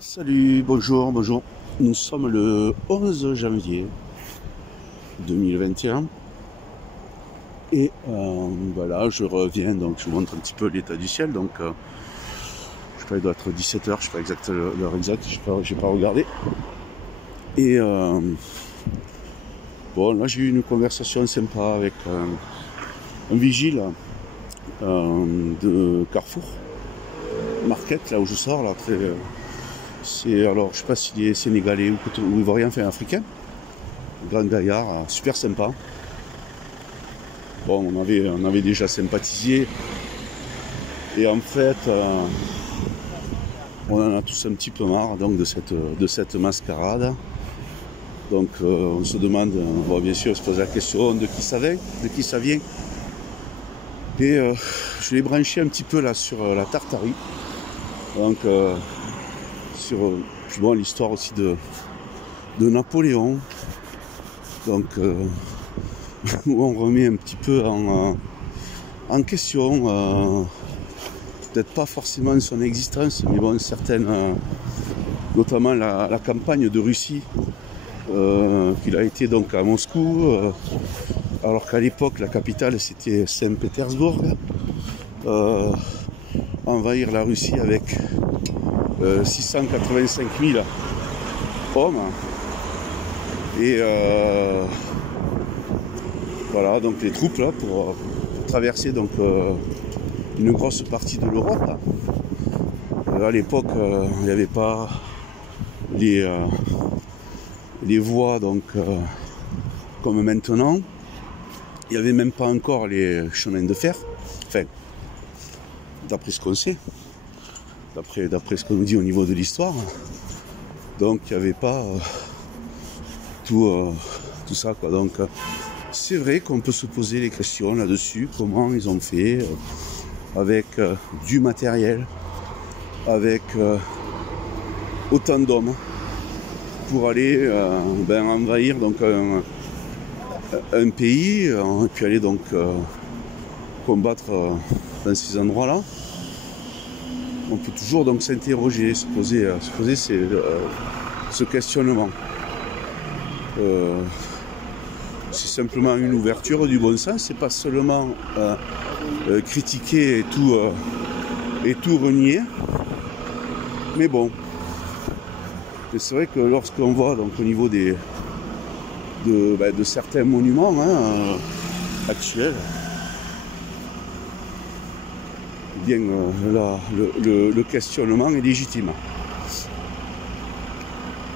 Salut, bonjour, bonjour. Nous sommes le 11 janvier 2021 et voilà, je reviens, donc je vous montre un petit peu l'état du ciel. Donc, je sais pas, il doit être 17 h, je sais pas exact l'heure exacte, j'ai pas regardé. Et bon, là j'ai eu une conversation sympa avec un vigile de Carrefour Market, là où je sors, là, très. Alors, je sais pas s'il est sénégalais ou ivoirien, enfin africain. Grand gaillard, super sympa. Bon, on avait déjà sympathisé. Et en fait, on en a tous un petit peu marre donc de cette mascarade. Donc, on se demande, bon, bien sûr, on se pose la question de qui ça vient. Et je l'ai branché un petit peu là sur la Tartarie. Donc, sur puis bon, l'histoire aussi de Napoléon, donc où on remet un petit peu en question, peut-être pas forcément son existence, mais bon, certaines, notamment la campagne de Russie, qu'il a été donc à Moscou, alors qu'à l'époque la capitale c'était Saint-Pétersbourg, envahir la Russie avec 685 000 hommes. Et voilà, donc les troupes là pour traverser donc une grosse partie de l'Europe. À l'époque, il n'y avait pas les voies donc comme maintenant. Il n'y avait même pas encore les chemins de fer. Enfin, d'après ce qu'on sait, d'après ce qu'on nous dit au niveau de l'histoire. Donc il n'y avait pas tout ça, quoi. Donc c'est vrai qu'on peut se poser les questions là-dessus, comment ils ont fait avec du matériel, avec autant d'hommes pour aller envahir donc un pays et puis aller donc combattre dans ces endroits-là. On peut toujours donc s'interroger, se poser ce questionnement. C'est simplement une ouverture du bon sens, c'est pas seulement critiquer et tout renier, mais bon. Et c'est vrai que lorsqu'on voit donc au niveau de certains monuments actuels, bien le questionnement est légitime.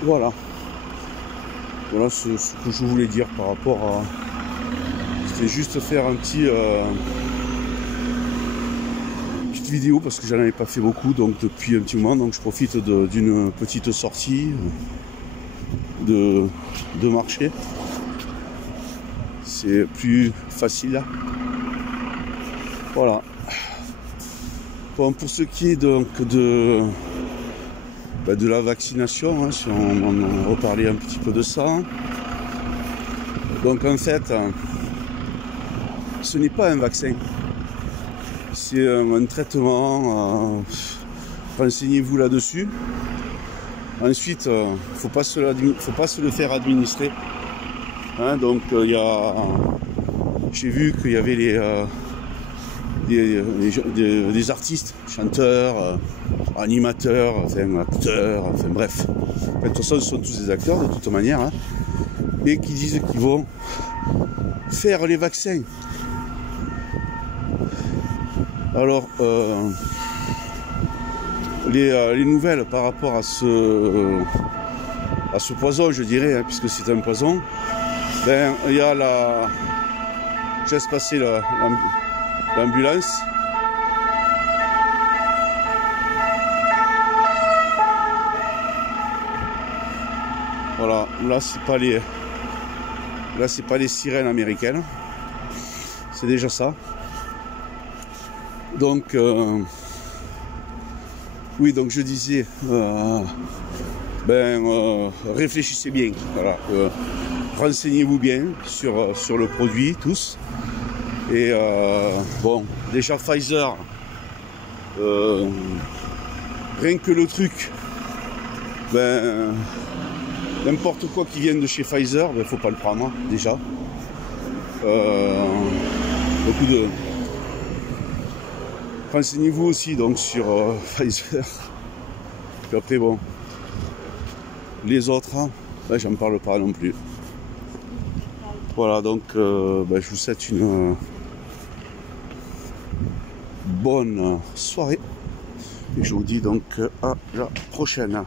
Voilà ce que je voulais dire par rapport à... C'était juste faire un petite vidéo parce que j'en avais pas fait beaucoup donc depuis un petit moment, donc je profite d'une petite sortie de marché. C'est plus facile là. Voilà. Bon, pour ce qui est donc de la vaccination, si on reparlait un petit peu de ça. Donc en fait, ce n'est pas un vaccin, c'est un traitement. Renseignez-vous là-dessus. Ensuite, faut pas se le faire administrer. Donc j'ai vu qu'il y avait des artistes, chanteurs, animateurs, enfin acteurs, enfin bref. De toute façon, ce sont tous des acteurs de toute manière, et qui disent qu'ils vont faire les vaccins. Alors, les nouvelles par rapport à ce poison, je dirais, puisque c'est un poison, il y a je laisse passer l'ambulance. Voilà, là c'est pas les sirènes américaines, c'est déjà ça. Donc oui, donc je disais, réfléchissez bien, voilà, renseignez-vous bien sur le produit tous. Et bon, déjà Pfizer, rien que le truc ben, n'importe quoi qui vienne de chez Pfizer, il ne faut pas le prendre, déjà. Beaucoup de... Renseignez-vous aussi donc sur Pfizer. Puis après, bon, les autres, ben, j'en parle pas non plus. Voilà, donc ben, je vous souhaite une bonne soirée. Et je vous dis donc à la prochaine.